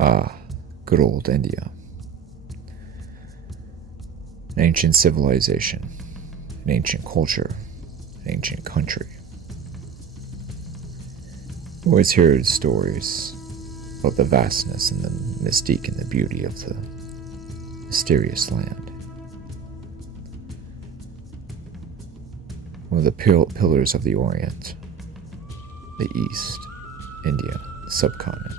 Ah, good old India. An ancient civilization, an ancient culture, an ancient country. You always hear stories about the vastness and the mystique and the beauty of the mysterious land. One of the pillars of the Orient, the East, India, the subcontinent.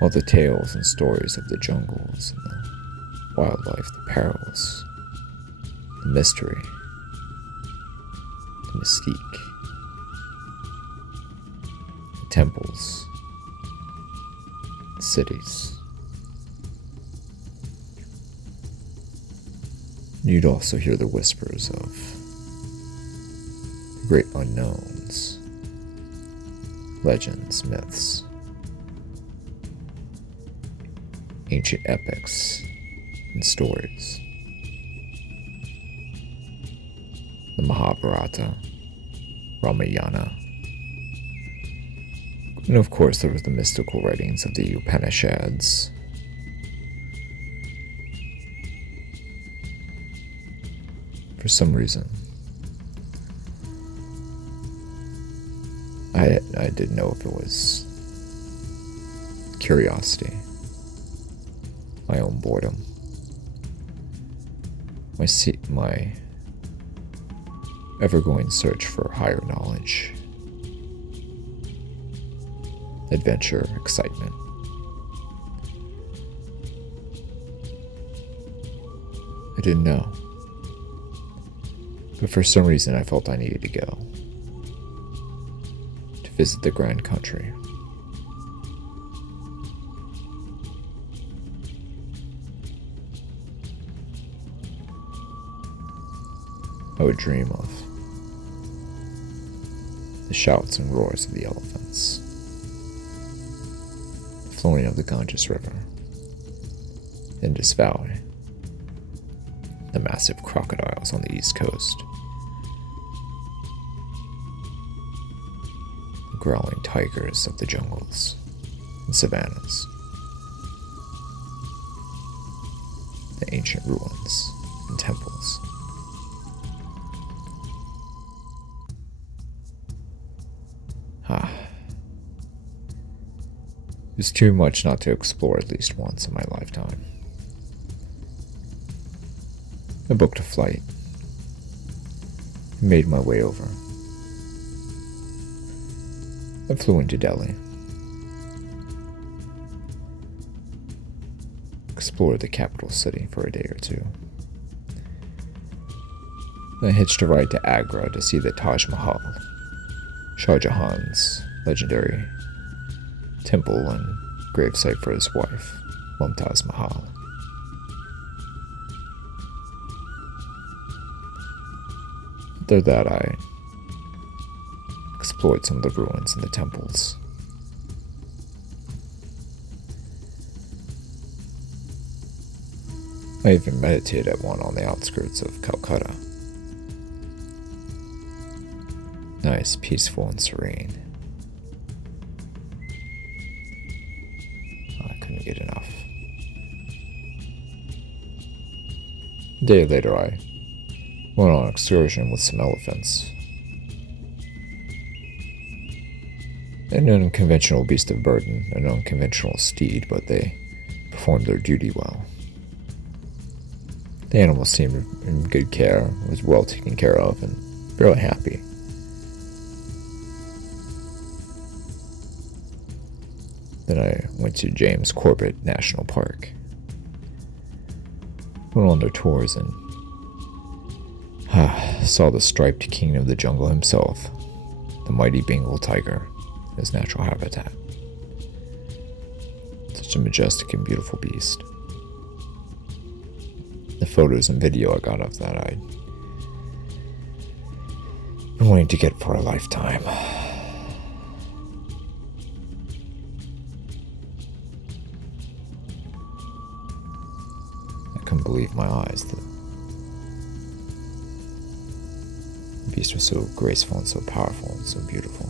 All the tales and stories of the jungles and the wildlife, the perils, the mystery, the mystique, the temples, the cities. You'd also hear the whispers of the great unknowns, legends, myths, ancient epics and stories. The Mahabharata, Ramayana, and of course there was the mystical writings of the Upanishads. For some reason, I didn't know if it was curiosity, my own boredom, my ever-going search for higher knowledge, adventure, excitement. I didn't know. But for some reason I felt I needed to go. To visit the grand country. I would dream of the shouts and roars of the elephants, the flowing of the Ganges River, Indus Valley, the massive crocodiles on the East Coast, the growling tigers of the jungles and savannas, the ancient ruins and temples. It was too much not to explore at least once in my lifetime. I booked a flight and made my way over. I flew into Delhi, explored the capital city for a day or two. I hitched a ride to Agra to see the Taj Mahal, Shah Jahan's legendary temple and gravesite for his wife, Mumtaz Mahal. After that, I explored some of the ruins and the temples. I even meditated at one on the outskirts of Calcutta. Nice, peaceful, and serene. I couldn't get enough. A day later, I went on an excursion with some elephants. An unconventional beast of burden, an unconventional steed, but they performed their duty well. The animal seemed in good care, was well taken care of, and fairly happy. Then I went to James Corbett National Park. Went on their tours and saw the striped king of the jungle himself, the mighty Bengal tiger, in his natural habitat. Such a majestic and beautiful beast. The photos and video I got of that I'd been wanting to get for a lifetime. I couldn't believe my eyes. The beast was so graceful and so powerful and so beautiful.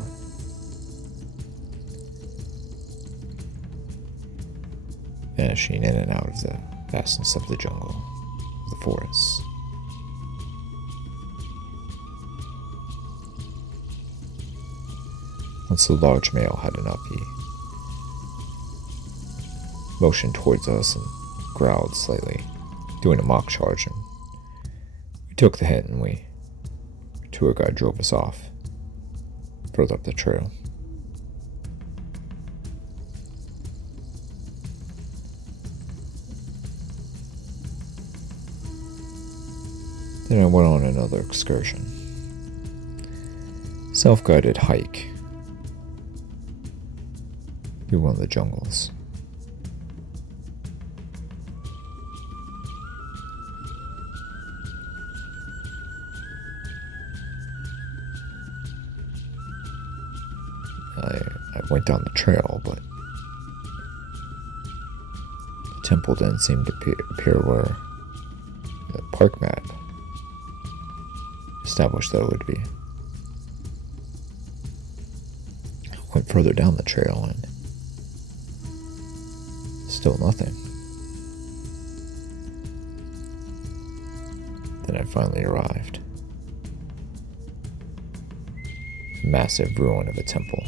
vanishing in and out of the vastness of the jungle, of the forest. Once the large male had enough, he motioned towards us and growled slightly, doing a mock charge, and we took the hit, and tour guide drove us off, further up the trail. Then I went on another excursion. Self-guided hike through one of the jungles. I went down the trail, but the temple didn't seem to appear where the park map established that it would be. I went further down the trail and still nothing. Then I finally arrived. A massive ruin of a temple.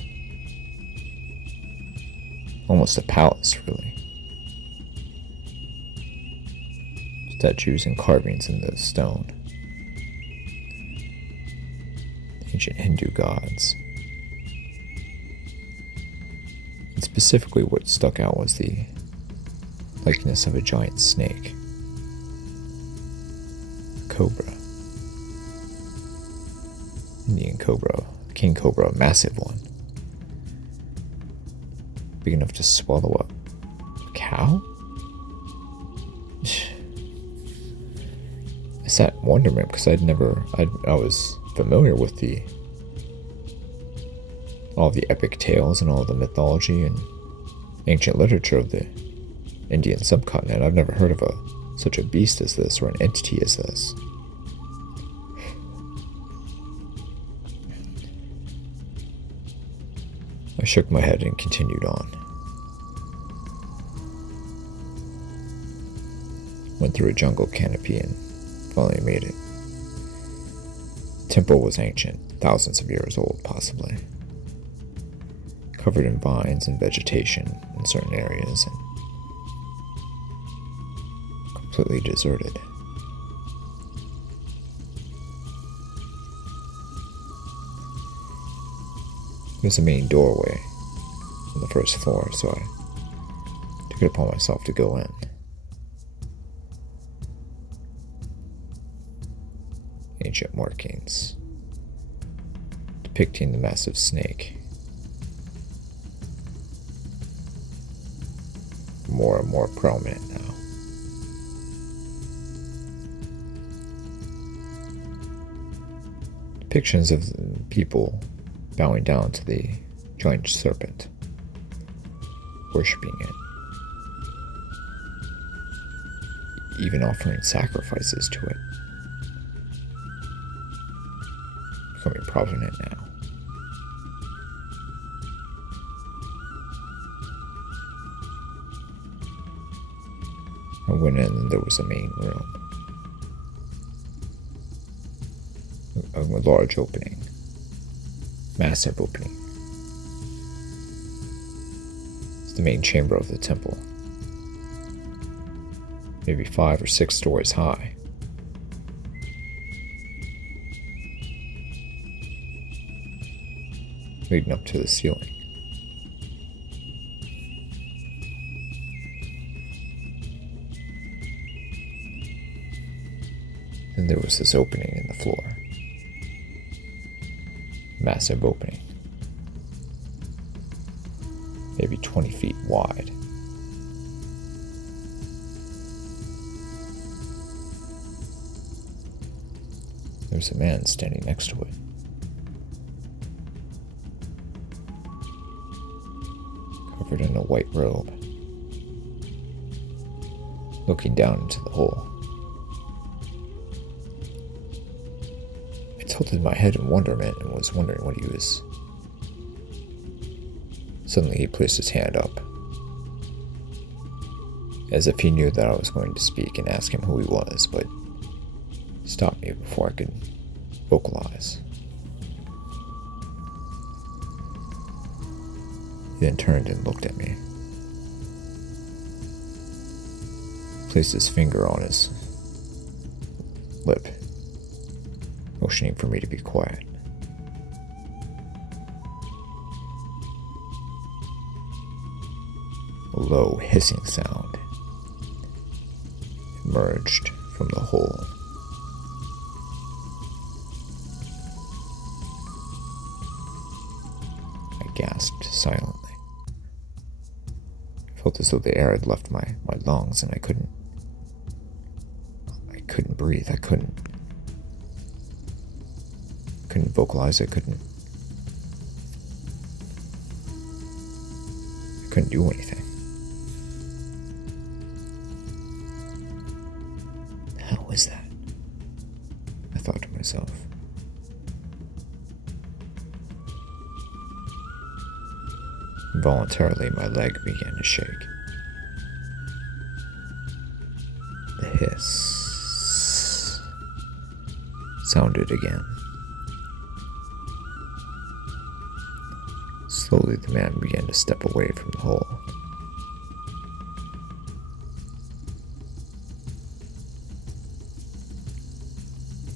Almost a palace, really. Statues and carvings in the stone. Ancient Hindu gods. And specifically what stuck out was the likeness of a giant snake. A cobra. Indian cobra. King cobra, a massive one. Big enough to swallow a cow? I sat in wonderment because I was familiar with all the epic tales and all the mythology and ancient literature of the Indian subcontinent. I've never heard of such a beast as this, or an entity as this. I shook my head and continued on. Went through a jungle canopy and finally made it. The temple was ancient, thousands of years old, possibly. Covered in vines and vegetation in certain areas, and completely deserted. There's a main doorway on the first floor, so I took it upon myself to go in. Ancient markings depicting the massive snake. More and more prominent now. Depictions of people bowing down to the giant serpent, worshipping it, even offering sacrifices to it. Becoming prominent now. I went in and there was a main room. A large opening. Massive opening. It's the main chamber of the temple. Maybe 5 or 6 stories high. Leading up to the ceiling. Then there was this opening in the floor. Massive opening. Maybe 20 feet wide. There's a man standing next to it. Covered in a white robe. Looking down into the hole. I tilted my head in wonderment and was wondering what he was. Suddenly he placed his hand up. as if he knew that I was going to speak and ask him who he was, but stopped me before I could vocalize. He then turned and looked at me. Placed his finger on his lip, motioning for me to be quiet. A low hissing sound emerged from the hole. I gasped silently. I felt as though the air had left my lungs and I couldn't breathe. I couldn't vocalize. I couldn't do anything. The hell is that? I thought to myself. Involuntarily, my leg began to shake. The hiss sounded again. Slowly, the man began to step away from the hole.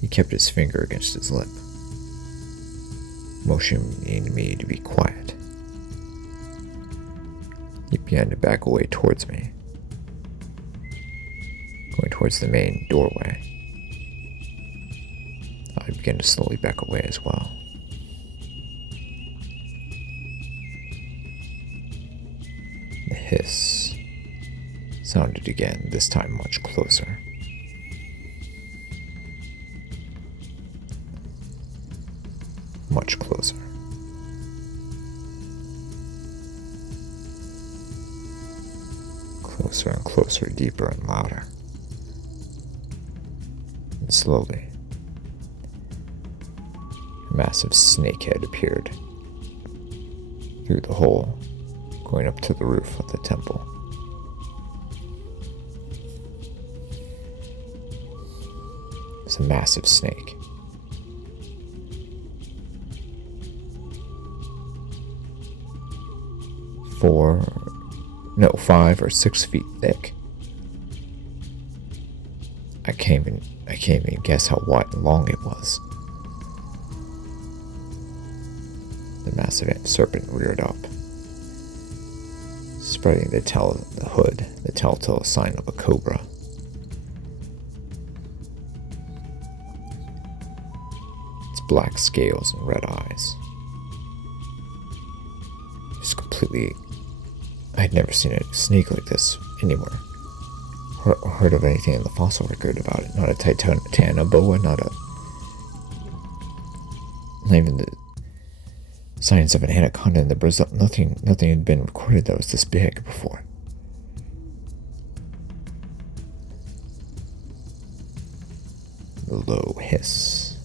He kept his finger against his lip, motioning me to be quiet. He began to back away towards me, going towards the main doorway. I began to slowly back away as well. The hiss sounded again, this time much closer. Much closer. Closer and closer, deeper and louder. And slowly, a massive snake head appeared through the hole, going up to the roof of the temple. It's a massive snake. Five or 6 feet thick. I can't even guess how wide and long it was. The massive serpent reared up, spreading the telltale sign of a cobra. Its black scales and red eyes. Just completely. I had never seen a snake like this anywhere, or heard of anything in the fossil record about it. Not a titanoboa, not even the signs of an anaconda in the Brazil. Nothing had been recorded that was this big before. The low hiss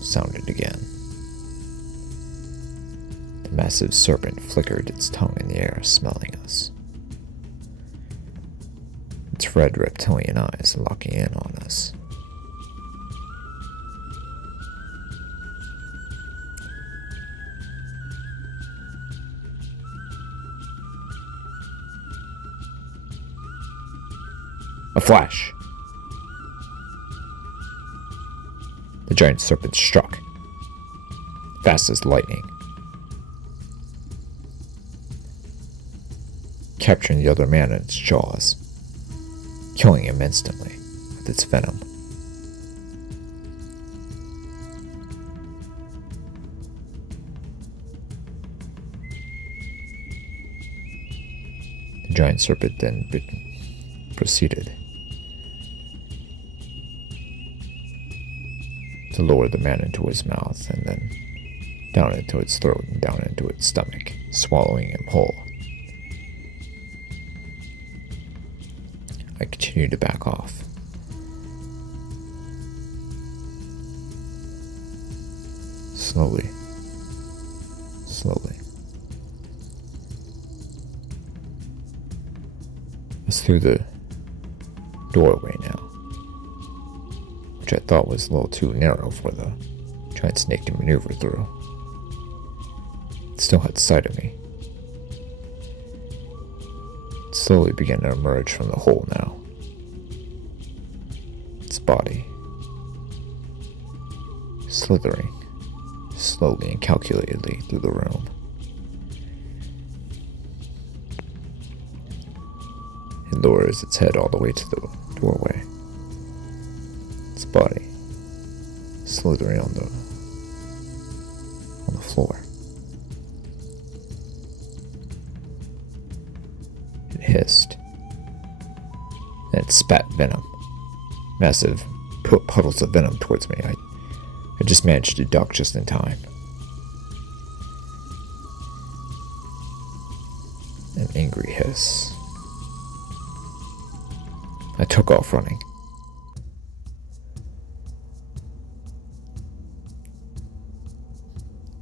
sounded again. The massive serpent flickered its tongue in the air, smelling us. Its red reptilian eyes locking in on us. A flash! The giant serpent struck, fast as lightning, capturing the other man in its jaws, killing him instantly with its venom. The giant serpent then proceeded to lower the man into his mouth and then down into its throat and down into its stomach, swallowing him whole. I continued to back off. Slowly. was through the doorway now, which I thought was a little too narrow for the giant snake to maneuver through. It still had sight of me. It slowly began to emerge from the hole now. Its body slithering slowly and calculatedly through the room. It lowers its head all the way to the doorway. Its body slithering on the floor. It hissed, and it spat venom. Massive puddles of venom towards me. I just managed to duck just in time. An angry hiss. I took off running.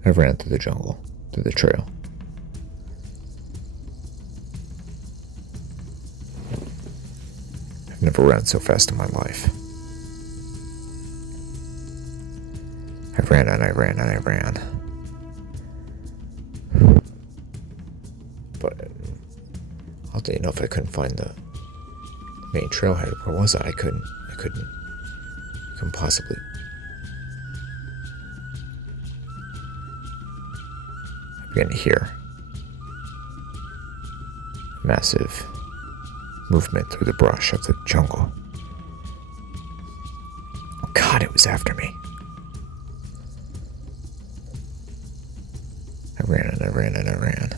I ran through the jungle, through the trail. I've never ran so fast in my life. I ran and I ran and I ran. But oddly enough, I couldn't find the main trailhead. Where was I? I couldn't possibly. I began to hear massive movement through the brush of the jungle. Oh God, it was after me. I ran and I ran and I ran.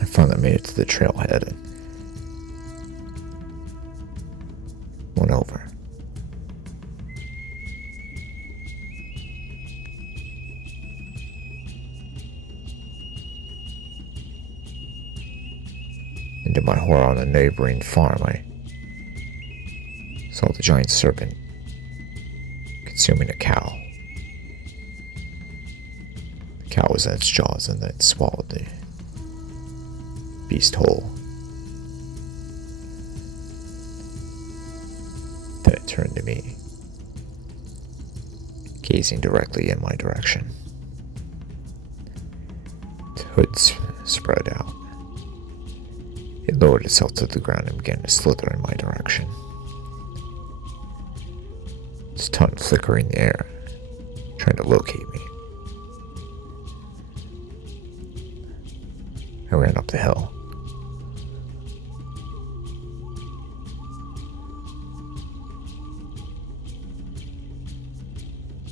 I finally made it to the trailhead and went over. And to my horror, on a neighboring farm, I saw the giant serpent consuming a cow. The cow was in its jaws and then it swallowed the beast whole. Then it turned to me, gazing directly in my direction. Its hood spread out. It lowered itself to the ground and began to slither in my direction. Its tongue flickering in the air, trying to locate me. I ran up the hill.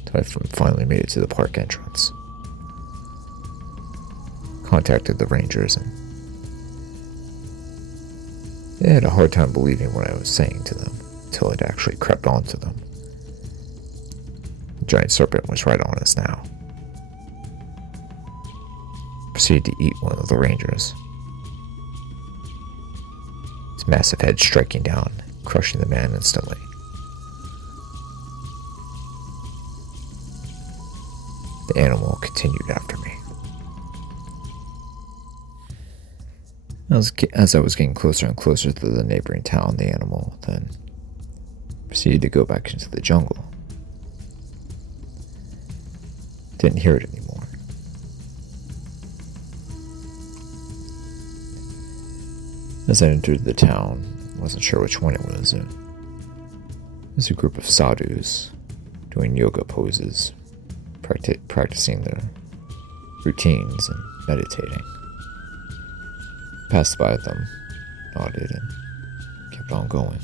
Till I finally made it to the park entrance. Contacted the rangers and they had a hard time believing what I was saying to them until it actually crept onto them. The giant serpent was right on us now. Proceeded to eat one of the rangers. Its massive head striking down, crushing the man instantly. The animal continued after me. As I was getting closer and closer to the neighboring town, the animal then proceeded to go back into the jungle. Didn't hear it anymore. As I entered the town, wasn't sure which one it was. It was a group of sadhus doing yoga poses, practicing their routines and meditating. Passed by them, nodded, and kept on going.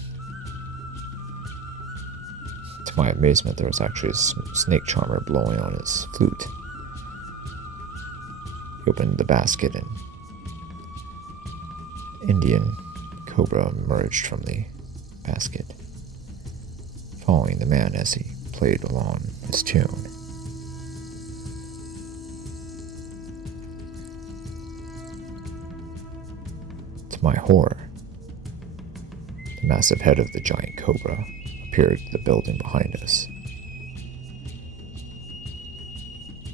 To my amazement, there was actually a snake charmer blowing on his flute. He opened the basket and Indian cobra emerged from the basket, following the man as he played along his tune. To my horror, the massive head of the giant cobra appeared at the building behind us.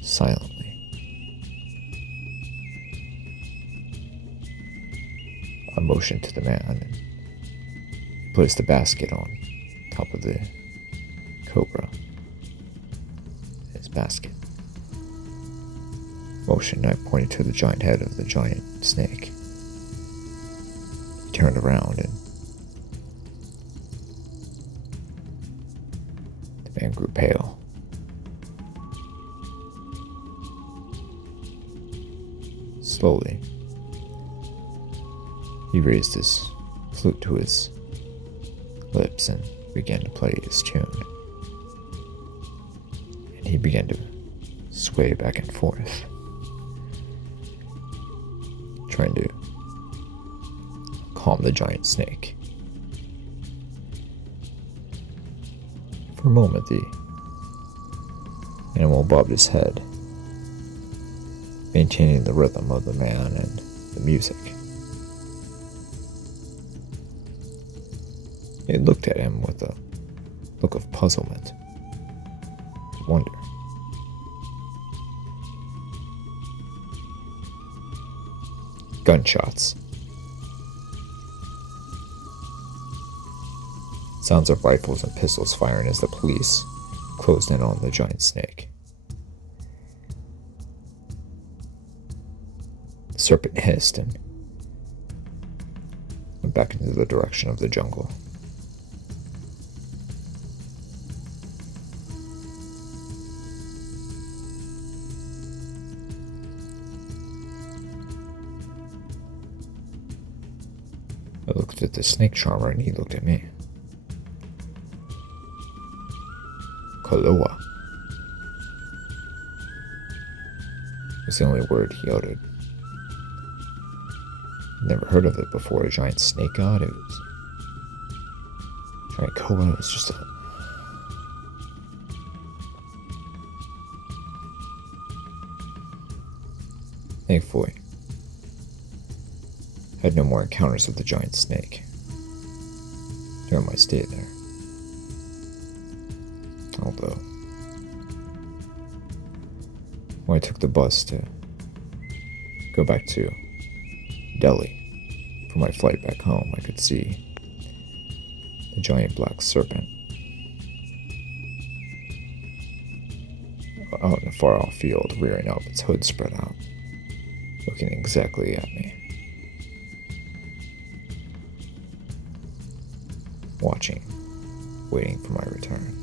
Silently. motioned to the man, and he placed the basket on top of the cobra. His basket. Motion, I pointed to the giant head of the giant snake. He turned around, and the man grew pale. Slowly, he raised his flute to his lips and began to play his tune. And he began to sway back and forth, trying to calm the giant snake. For a moment, the animal bobbed his head, maintaining the rhythm of the man and the music. It looked at him with a look of puzzlement, wonder. Gunshots. Sounds of rifles and pistols firing as the police closed in on the giant snake. The serpent hissed and went back into the direction of the jungle. I looked at the snake charmer and he looked at me. Kaloa was the only word he uttered. Never heard of it before. A giant snake god? It was... giant cobra? It was just a... Thankfully, I had no more encounters with the giant snake during my stay there. Although, when I took the bus to go back to Delhi for my flight back home, I could see the giant black serpent out in a far-off field, rearing up, its hood spread out, looking exactly at me, watching, waiting for my return.